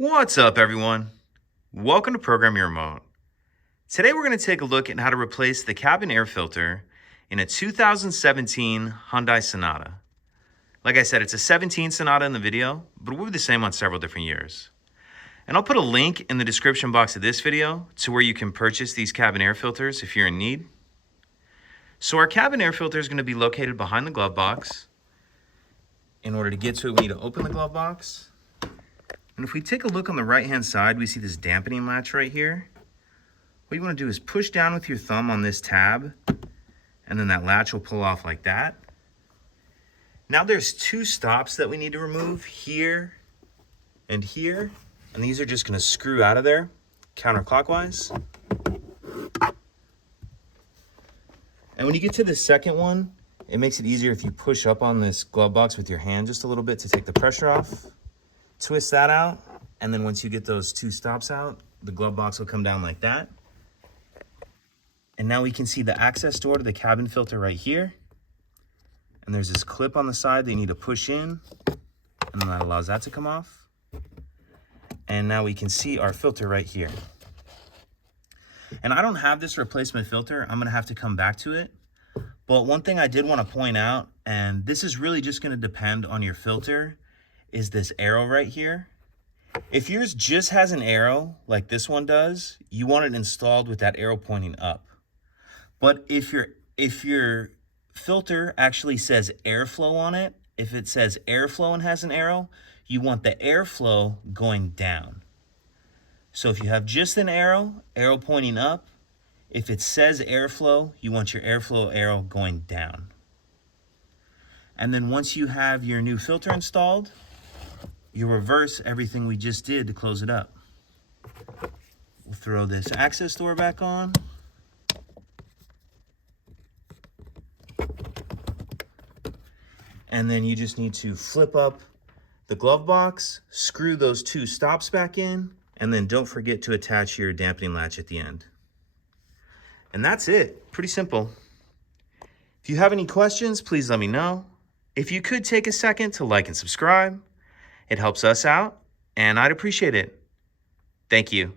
What's up, everyone? Welcome to Program Your Remote. Today we're going to take a look at how to replace the cabin air filter in a 2017 Hyundai Sonata. Like I said, it's a 17 Sonata in the video, but it will be the same on several different years. And I'll put a link in the description box of this video to where you can purchase these cabin air filters if you're in need. So our cabin air filter is going to be located behind the glove box. In order to get to it, we need to open the glove box. And if we take a look on the right-hand side, we see this dampening latch right here. What you want to do is push down with your thumb on this tab, and then that latch will pull off like that. Now there's two stops that we need to remove, here and here, and these are just going to screw out of there counterclockwise. And when you get to the second one, it makes it easier if you push up on this glove box with your hand just a little bit to take the pressure off. Twist that out, and then once you get those two stops out, the glove box will come down like that. And now we can see the access door to the cabin filter right here. And there's this clip on the side that you need to push in, and then that allows that to come off. And now we can see our filter right here. And I don't have this replacement filter. I'm gonna have to come back to it. But one thing I did want to point out, and this is really just gonna depend on your filter, is this arrow right here. If yours just has an arrow like this one does, you want it installed with that arrow pointing up. But if your filter actually says airflow on it, if it says airflow and has an arrow, you want the airflow going down. So if you have just an arrow pointing up, if it says airflow, you want your airflow arrow going down. And then once you have your new filter installed, you reverse everything we just did to close it up. We'll throw this access door back on. And then you just need to flip up the glove box, screw those two stops back in, and then don't forget to attach your dampening latch at the end. And that's it. Pretty simple. If you have any questions, please let me know. If you could take a second to like and subscribe, it helps us out, and I'd appreciate it. Thank you.